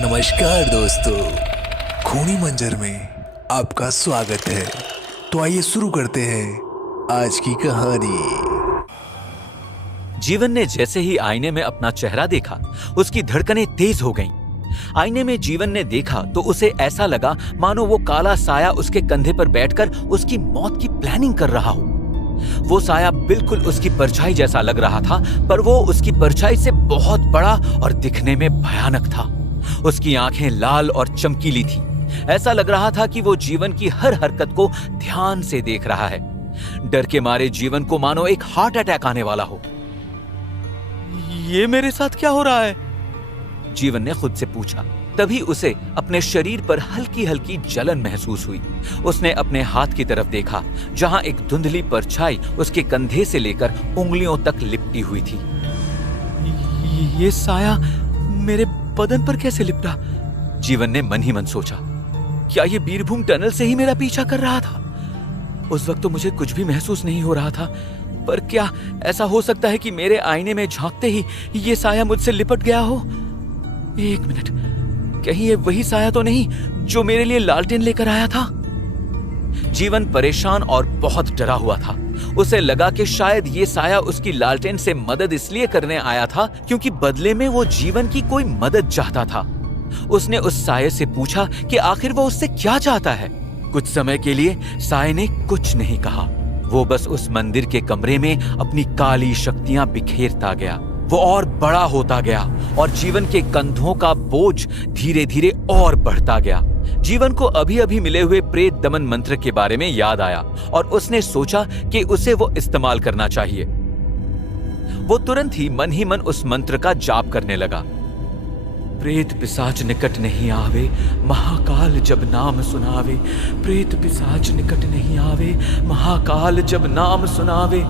नमस्कार दोस्तों, खूनी मंजर में आपका स्वागत है। तो आइए शुरू करते हैं आज की कहानी। जीवन ने जैसे ही आईने में अपना चेहरा देखा, उसकी धड़कनें तेज हो गईं। आईने में जीवन ने देखा तो उसे ऐसा लगा मानो वो काला साया उसके कंधे पर बैठकर उसकी मौत की प्लानिंग कर रहा हो। वो साया बिल्कुल उसकी परछाई जैसा लग रहा था, पर वो उसकी परछाई से बहुत बड़ा और दिखने में भयानक था। उसकी आंखें लाल और चमकीली थी। ऐसा लग रहा था कि वो जीवन की हर हरकत को ध्यान से देख रहा है। डर के मारे जीवन को मानो एक हार्ट अटैक आने वाला हो। ये मेरे साथ क्या हो रहा है? जीवन ने खुद से पूछा। तभी उसे अपने शरीर पर हल्की हल्की जलन महसूस हुई। उसने अपने हाथ की तरफ देखा, जहां एक धुंधली परछाई उसके कंधे से लेकर उंगलियों तक लिपटी हुई थी। ये साया मेरे बदन पर कैसे लिपटा? जीवन ने मन ही मन सोचा। क्या ये बीरभूम टनल से ही मेरा पीछा कर रहा था? उस वक्त तो मुझे कुछ भी महसूस नहीं हो रहा था, पर क्या ऐसा हो सकता है कि मेरे आईने में झांकते ही ये साया मुझसे लिपट गया हो? एक मिनट, कहीं ये वही साया तो नहीं जो मेरे लिए लालटेन लेकर आया था? जीवन परेशान और बहुत डरा हुआ था। उसे लगा कि शायद ये साया उसकी लालटेन से मदद इसलिए करने आया था क्योंकि बदले में वो जीवन की कोई मदद चाहता था। उसने उस साये से पूछा कि आखिर वो उससे क्या चाहता है। कुछ समय के लिए साये ने कुछ नहीं कहा। वो बस उस मंदिर के कमरे में अपनी काली शक्तियां बिखेरता गया। वो और बड़ा होता गया और जीवन के कंधों का बोझ धीरे धीरे और बढ़ता गया। जीवन को अभी अभी मिले हुए प्रेत दमन मंत्र के बारे में याद आया और उसने सोचा कि उसे वो इस्तेमाल करना चाहिए। वो तुरंत ही मन उस मंत्र का जाप करने लगा। प्रेत पिशाच निकट नहीं आवे, महाकाल जब नाम सुनावे। प्रेत पिशाच निकट नहीं आवे, महाकाल जब नाम सुनावे।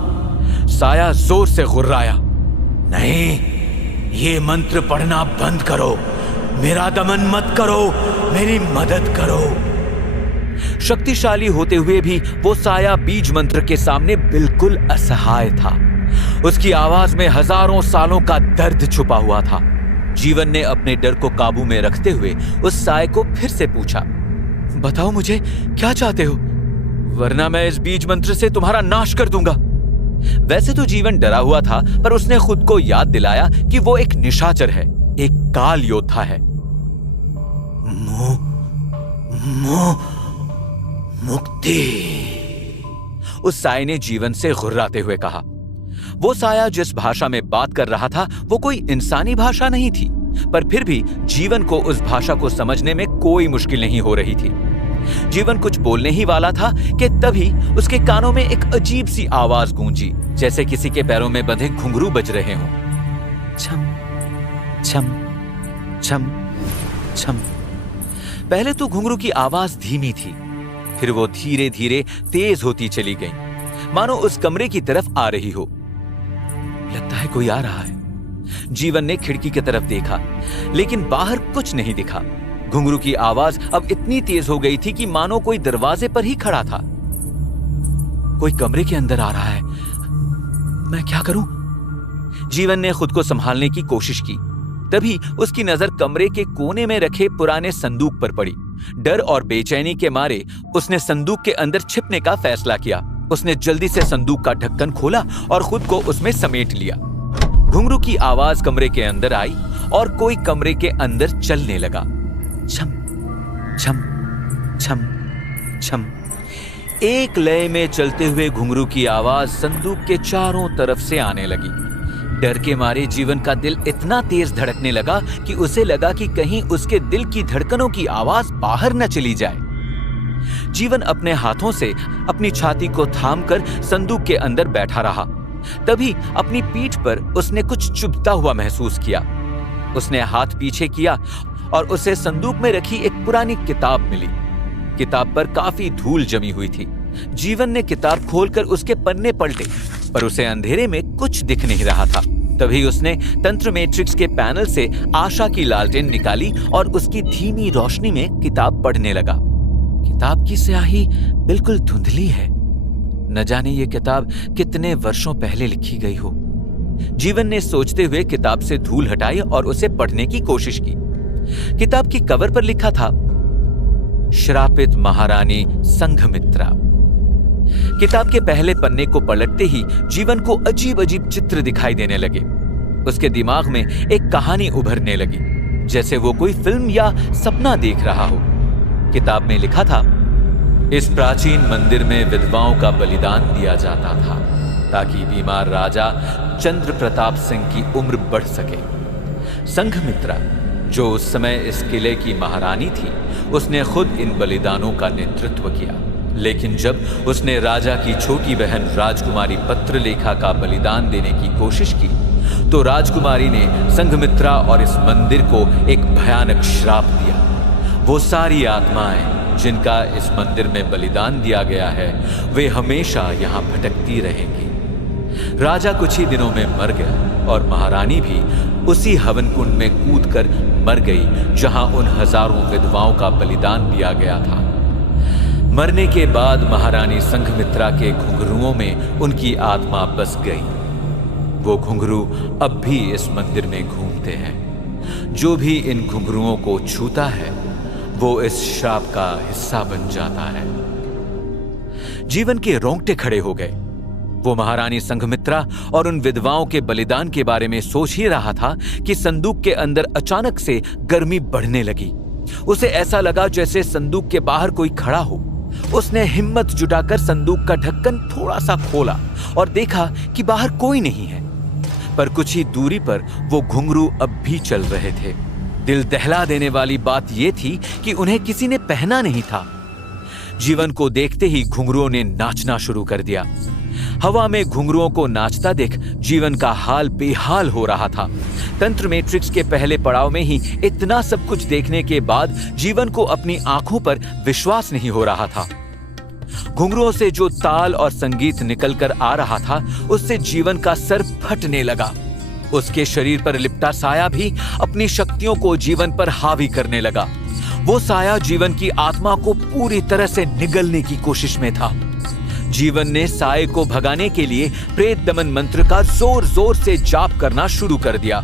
साया जोर से गुर्राया। नहीं, ये मंत्र पढ़ना बंद करो। मेरा दमन मत करो, मेरी मदद करो। शक्तिशाली होते हुए भी वो साया बीज मंत्र के सामने बिल्कुल असहाय था। उसकी आवाज में हजारों सालों का दर्द छुपा हुआ था। जीवन ने अपने डर को काबू में रखते हुए उस साये को फिर से पूछा, बताओ मुझे क्या चाहते हो, वरना मैं इस बीज मंत्र से तुम्हारा नाश कर दूंगा। वैसे तो जीवन डरा हुआ था, पर उसने खुद को याद दिलाया कि वो एक निशाचर है, एक काल योद्धा है। मुक्ति, उस साये ने जीवन से घुर्राते हुए कहा। वो साया जिस भाषा में बात कर रहा था वो कोई इंसानी भाषा नहीं थी, पर फिर भी जीवन को उस भाषा को समझने में कोई मुश्किल नहीं हो रही थी। जीवन कुछ बोलने ही वाला था कि तभी उसके कानों में एक अजीब सी आवाज गूंजी, जैसे किसी के पैरों में बंधे घुंघरू बज रहे हों। छम छम छम छम। पहले तो घुंघरू की आवाज धीमी थी, फिर वो धीरे धीरे तेज होती चली गई, मानो उस कमरे की तरफ आ रही हो। लगता है कोई आ रहा है। जीवन ने खिड़की की तरफ देखा, लेकिन बाहर कुछ नहीं दिखा। घुंघरू की आवाज अब इतनी तेज हो गई थी कि मानो कोई दरवाजे पर ही खड़ा था। कोई कमरे के अंदर आ रहा है। मैं क्या करूं? जीवन ने खुद को संभालने की कोशिश की। तभी उसकी नजर कमरे के कोने में रखे पुराने संदूक पर पड़ी। डर और बेचैनी के मारे उसने संदूक के अंदर छिपने का फैसला किया। उसने जल्दी से संदूक का ढक्कन खोला और खुद को उसमें समेट लिया। घुंघरू की आवाज कमरे के अंदर आई और कोई कमरे के अंदर चलने लगा। छम छम छम छम। एक लय में चलते हुए घुंघरू की आवाज संदूक के चारों तरफ से आने लगी। डर के मारे जीवन का दिल इतना तेज धड़कने लगा कि उसे लगा कि कहीं उसके दिल की धड़कनों की आवाज बाहर न चली जाए। जीवन अपने हाथों से अपनी छाती को थामकर संदूक के अंदर बैठा रहा। तभी अपनी पीठ पर उसने कुछ चुभता हुआ महसूस किया। उसने हाथ पीछे किया और उसे संदूक में रखी एक पुरानी किताब मिली। किताब पर काफी धूल जमी हुई थी। जीवन ने किताब खोलकर उसके पन्ने पलटे, पर उसे अंधेरे में कुछ दिख नहीं रहा था। तभी उसने तंत्र मैट्रिक्स के पैनल से आशा की लालटेन निकाली और उसकी धीमी रोशनी में किताब पढ़ने लगा। किताब की स्याही बिल्कुल धुंधली है। न जाने ये किताब कितने वर्षों पहले लिखी गई हो। जीवन ने सोचते हुए किताब से धूल हटाई और उसे पढ़ने की कोशिश की। किताब की कवर पर लिखा था, श्रापित महारानी संघमित्रा। किताब के पहले पन्ने को पलटते ही जीवन को अजीब अजीब चित्र दिखाई देने लगे। उसके दिमाग में एक कहानी उभरने लगी, जैसे वो कोई फिल्म या सपना देख रहा हो। किताब में लिखा था, इस प्राचीन मंदिर में विधवाओं का बलिदान दिया जाता था ताकि बीमार राजा चंद्र प्रताप सिंह की उम्र बढ़ सके। संघमित्रा, जो उस समय इस किले की महारानी थी, उसने खुद इन बलिदानों का नेतृत्व किया। लेकिन जब उसने राजा की छोटी बहन राजकुमारी पत्रलेखा का बलिदान देने की कोशिश की तो राजकुमारी ने संघमित्रा और इस मंदिर को एक भयानक श्राप दिया। वो सारी आत्माएं जिनका इस मंदिर में बलिदान दिया गया है, वे हमेशा यहां भटकती रहेंगी। राजा कुछ ही दिनों में मर गया और महारानी भी उसी हवन कुंड में कूदकर मर गई जहां उन हजारों विधवाओं का बलिदान दिया गया था। मरने के बाद महारानी संघमित्रा के घुंघरुओं में उनकी आत्मा बस गई। वो घुंघरू अब भी इस मंदिर में घूमते हैं। जो भी इन घुंघरुओं को छूता है वो इस श्राप का हिस्सा बन जाता है। जीवन के रोंगटे खड़े हो गए। वो महारानी संघमित्रा और उन विधवाओं के बलिदान के बारे में सोच ही रहा था कि संदूक के अंदर अचानक से गर्मी बढ़ने लगी। उसे ऐसा लगा जैसे संदूक के बाहर कोई खड़ा हो। उसने हिम्मत जुटाकर संदूक का ढक्कन थोड़ा सा खोला और देखा कि बाहर कोई नहीं है, पर कुछ ही दूरी पर वो घुंघरू अब भी चल रहे थे। दिल दहला देने वाली बात यह थी कि उन्हें किसी ने पहना नहीं था। जीवन को देखते ही घुंघरुओं ने नाचना शुरू कर दिया। हवा में घुंघरुओं को नाचता देख जीवन का हाल बेहाल हो रहा था। तंत्र मैट्रिक्स के पहले पड़ाव में ही इतना सब कुछ देखने के बाद जीवन को अपनी आंखों पर विश्वास नहीं हो रहा था। घुंघरुओं से जो ताल और संगीत निकलकर आ रहा था, उससे जीवन का सर फटने लगा। उसके शरीर पर लिपटा साया भी अपनी शक्तियों को जीवन पर हावी करने लगा। वो साया जीवन की आत्मा को पूरी तरह से निगलने की कोशिश में था। जीवन ने साये को भगाने के लिए प्रेत दमन मंत्र का जोर जोर से जाप करना शुरू कर दिया।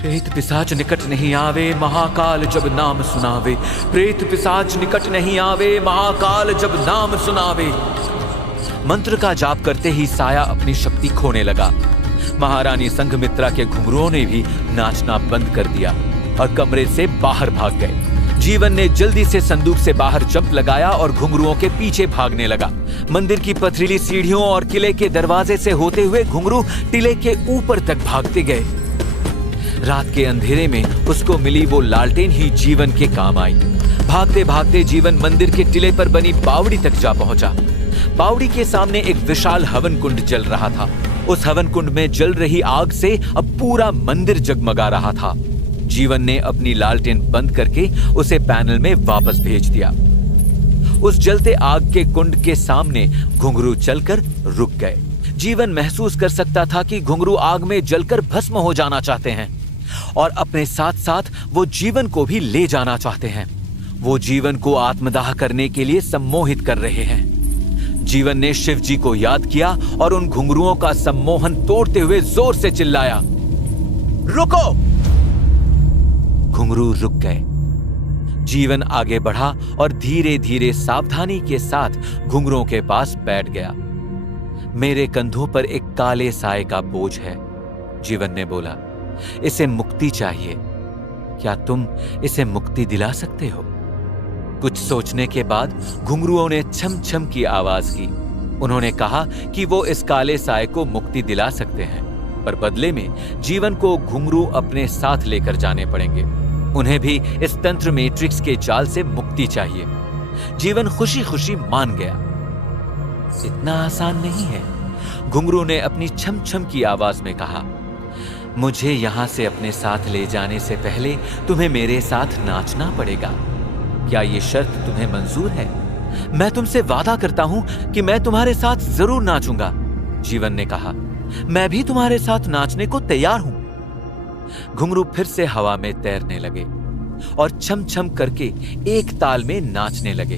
प्रेत पिशाच निकट नहीं आवे, महाकाल जब नाम सुनावे। प्रेत पिशाच निकट नहीं आवे, महाकाल जब नाम सुनावे। मंत्र का जाप करते ही साया अपनी शक्ति खोने लगा। महारानी संघमित्रा के घुंघरुओं ने भी नाचना बंद कर दिया और कमरे से बाहर भाग गए। जीवन ने जल्दी से संदूक से बाहर जंप लगाया और घुंघरुओं के पीछे भागने लगा। मंदिर की पथरीली सीढ़ियों और किले के दरवाजे से होते हुए घुंघरू टिले के ऊपर तक भागते गए। रात के अंधेरे में उसको मिली वो लालटेन ही जीवन के काम आई। भागते भागते जीवन मंदिर के टिले पर बनी बावड़ी तक जा पहुंचा। बावड़ी के सामने एक विशाल हवन कुंड जल रहा था। उस हवन कुंड में जल रही आग से अब पूरा मंदिर जगमगा रहा था। जीवन ने अपनी लालटेन बंद करके उसे पैनल में वापस भेज दिया। उस जलते आग के कुंड के सामने घुंघरू चलकर रुक गए। जीवन महसूस कर सकता था कि घुंघरू आग में जलकर भस्म हो जाना चाहते हैं और अपने साथ साथ वो जीवन को भी ले जाना चाहते हैं। वो जीवन को आत्मदाह करने के लिए सम्मोहित कर रहे हैं। जीवन ने शिव जी को याद किया और उन घुंघरुओं का सम्मोहन तोड़ते हुए जोर से चिल्लाया, रुको! घुंघरू रुक गए। जीवन आगे बढ़ा और धीरे धीरे सावधानी के साथ घुंघरुओं के पास बैठ गया। मेरे कंधों पर एक काले साए का बोझ है, जीवन ने बोला। इसे मुक्ति चाहिए। क्या तुम इसे मुक्ति दिला सकते हो? कुछ सोचने के बाद घुंघरुओं ने छम छम की आवाज की। उन्होंने कहा कि वो इस काले साए को मुक्ति दिला सकते हैं, पर बदले में जीवन को घुंघरू अपने साथ लेकर जाने पड़ेंगे। उन्हें भी इस तंत्र मैट्रिक्स के जाल से मुक्ति चाहिए। जीवन खुशी खुशी मान गया। इतना आसान नहीं है, घुंघरू ने अपनी छम छम की आवाज में कहा। मुझे यहां से अपने साथ ले जाने से पहले तुम्हें मेरे साथ नाचना पड़ेगा। क्या ये शर्त तुम्हें मंजूर है? मैं तुमसे वादा करता हूं कि मैं तुम्हारे साथ जरूर नाचूंगा। जीवन ने कहा, मैं भी तुम्हारे साथ नाचने को तैयार हूं। घुंघरू फिर से हवा में तैरने लगे और छम छम करके एक ताल में नाचने लगे।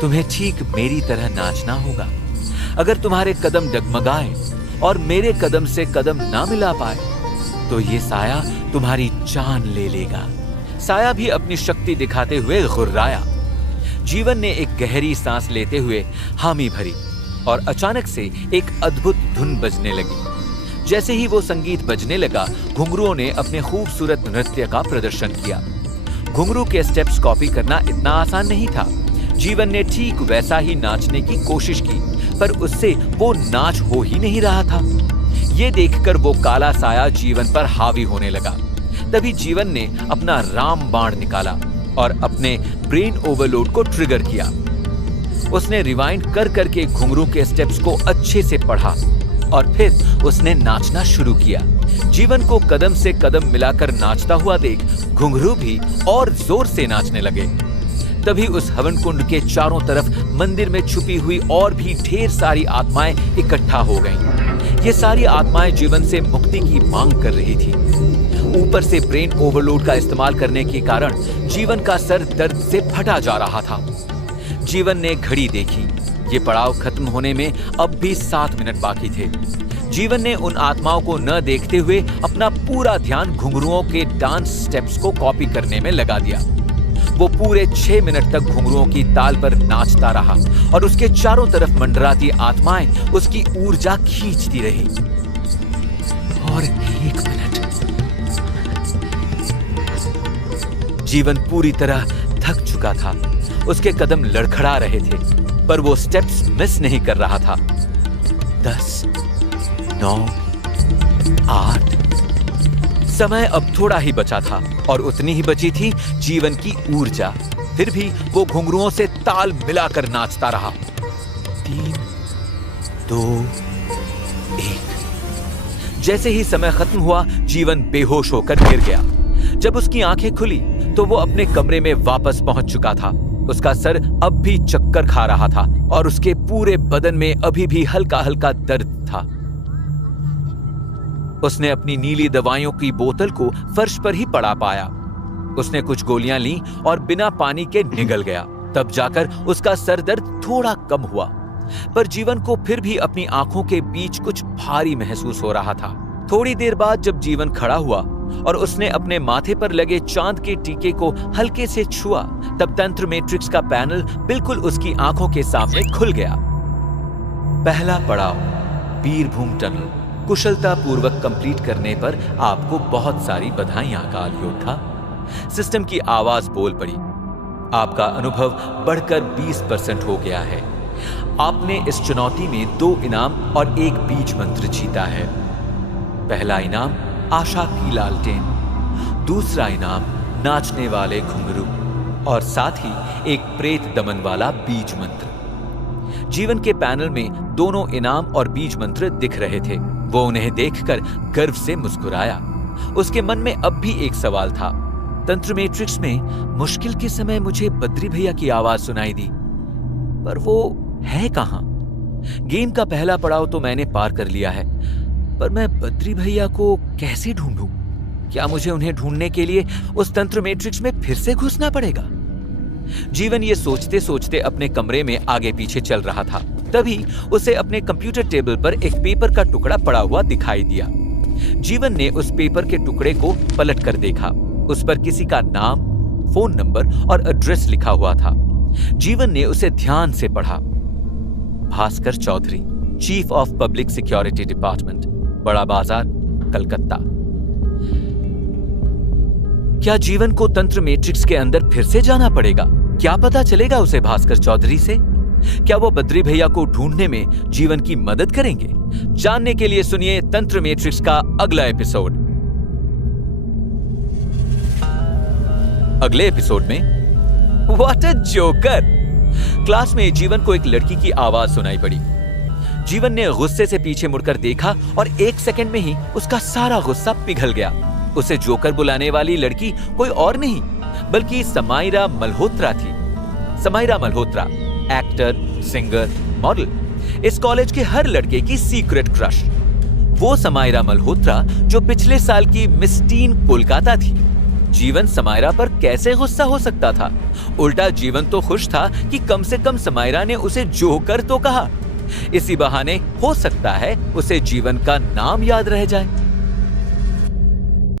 तुम्हें ठीक मेरी तरह नाचना होगा। अगर तुम्हारे कदम डगमगाए और मेरे कदम से कदम ना मिला पाए तो ये साया तुम्हारी जान ले लेगा। साया भी अपनी शक्ति दिखाते हुए गुर्राया। जीवन ने एक गहरी सांस लेते हुए हामी भरी और अचानक से एक अद्भुत धुन बजने लगी। जैसे ही वो संगीत बजने लगा, घुंघरुओं ने अपने खूबसूरत नृत्य का प्रदर्शन किया। घुंघरू के स्टेप्स कॉपी करना इतना आसान नहीं था। जीवन ने ठीक वैसा ही नाचने की कोशिश की, पर उससे वो नाच हो ही नहीं रहा था। ये देखकर वो काला साया जीवन पर हावी होने लगा। तभी जीवन ने अपना राम बाण निकाला और अपने ब्रेन ओवरलोड को ट्रिगर किया। उसने रिवाइंड कर करके घुंघरू के स्टेप्स को अच्छे से पढ़ा और फिर उसने नाचना शुरू किया। जीवन को कदम से कदम मिलाकर नाचता हुआ देख घुंघरू भी और जोर से नाचने लगे। तभी उस हवन कुंड के चारों तरफ मंदिर में छुपी हुई और भी ढेर सारी आत्माएं इकट्ठा हो गईं। ये सारी आत्माएं जीवन से मुक्ति की मांग कर रही थी। ऊपर से ब्रेन ओवरलोड का इस्तेमाल करने के कारण जीवन का सर दर्द से फटा जा रहा था। जीवन ने घड़ी देखी। ये पड़ाव खत्म होने में अब भी 7 मिनट बाकी थे। जीवन ने उन आत्माओं को न देखते हुए अपना पूरा ध्यान घुंघरुओं के डांस स्टेप्स को कॉपी करने में लगा दिया। वो पूरे 6 मिनट तक घुंघरुओं की ताल पर नाचता रहा और उसके चारों तरफ मंडराती आत्माएं उसकी ऊर्जा खींचती रही। और 1 मिनट। जीवन पूरी तरह थक चुका था। उसके कदम लड़खड़ा रहे थे, पर वो स्टेप्स मिस नहीं कर रहा था। 10, 9, 8। समय अब थोड़ा ही बचा था और उतनी ही बची थी जीवन की ऊर्जा। फिर भी वो घुंघरुओं से ताल मिलाकर नाचता रहा। 3, 2, 1। जैसे ही समय खत्म हुआ, जीवन बेहोश होकर गिर गया। जब उसकी आंखें खुली तो वो अपने कमरे में वापस पहुंच चुका था। उसका सर अब भी चक्कर खा रहा था और उसके पूरे बदन में अभी भी हल्का हल्का दर्द था। उसने अपनी नीली दवाइयों की बोतल को फर्श पर ही पड़ा पाया। उसने कुछ गोलियां ली और बिना पानी के निगल गया। तब जाकर उसका सर दर्द थोड़ा कम हुआ, पर जीवन को फिर भी अपनी आंखों के बीच कुछ भारी महसूस हो रहा था। थोड़ी देर बाद जब जीवन खड़ा हुआ और उसने अपने माथे पर लगे चांद के टीके को हल्के से छुआ, तब तंत्र मैट्रिक्स का पैनल बिल्कुल उसकी आंखों के सामने खुल गया। पहला पड़ाव, बीरभूम टनल, कुशलता पूर्वक कंप्लीट करने पर आपको बहुत सारी बधाइयां काल योद्धा। सिस्टम की आवाज बोल पड़ी। आपका अनुभव बढ़कर 20% हो गया है। आपने इस चुनौती में 2 इनाम और 1 बीज मंत्र जीता है। पहला इनाम आशा की लालटेन, दूसरा इनाम नाचने वाले घुंघरू और साथ ही एक प्रेत दमन वाला बीज मंत्र। जीवन के पैनल में दोनों इनाम और बीज मंत्र दिख रहे थे। वो उन्हें देखकर गर्व से मुस्कुराया। उसके मन में अब भी एक सवाल था। तंत्र मैट्रिक्स में मुश्किल के समय मुझे बद्री भैया की आवाज सुनाई दी, पर वो है कहां? गेम का पहला पड़ाव तो मैंने पार कर लिया है, पर मैं बद्री भैया को कैसे ढूंढूं? क्या मुझे उन्हें ढूंढने के लिए उस तंत्र मैट्रिक्स में फिर से घुसना पड़ेगा? जीवन ये सोचते सोचते अपने कमरे में आगे पीछे चल रहा था। तभी उसे अपने कंप्यूटर टेबल पर एक पेपर का टुकड़ा पड़ा हुआ दिखाई दिया। जीवन ने उस पेपर के टुकड़े को पलट कर देखा। उस पर किसी का नाम, फोन नंबर और एड्रेस लिखा हुआ था। जीवन ने उसे ध्यान से पढ़ा। Bhaskar Chaudhary, chief of public security department, Bara Bazaar, Calcutta. क्या जीवन को तंत्र मैट्रिक्स के अंदर फिर से जाना पड़ेगा? क्या पता चलेगा उसे भास्कर चौधरी से? क्या वो बद्री भैया को ढूंढने में जीवन की मदद करेंगे? जानने के लिए सुनिए तंत्र मैट्रिक्स का अगला एपिसोड। अगले एपिसोड में व्हाट अ जोकर! क्लास में जीवन को एक लड़की की आवाज सुनाई पड़ी। जीवन ने गुस्से से पीछे मुड़कर देखा और 1 सेकंड में ही उसका सारा गुस्सा पिघल गया। उसे जोकर बुलाने वाली लड़की कोई और नहीं बल्कि समायरा मल्होत्रा थी। Samaira Malhotra, actor, singer, model, इस कॉलेज के हर लड़के की सीक्रेट क्रश। वो समायरा मल्होत्रा जो पिछले साल की मिस टीन कोलकाता थी। जीवन समायरा पर कैसे गुस्सा हो सकता था? उल्टा जीवन तो खुश था कि कम से कम समायरा ने उसे जोकर तो कहा। इसी बहाने हो सकता है उसे जीवन का नाम याद रह जाए।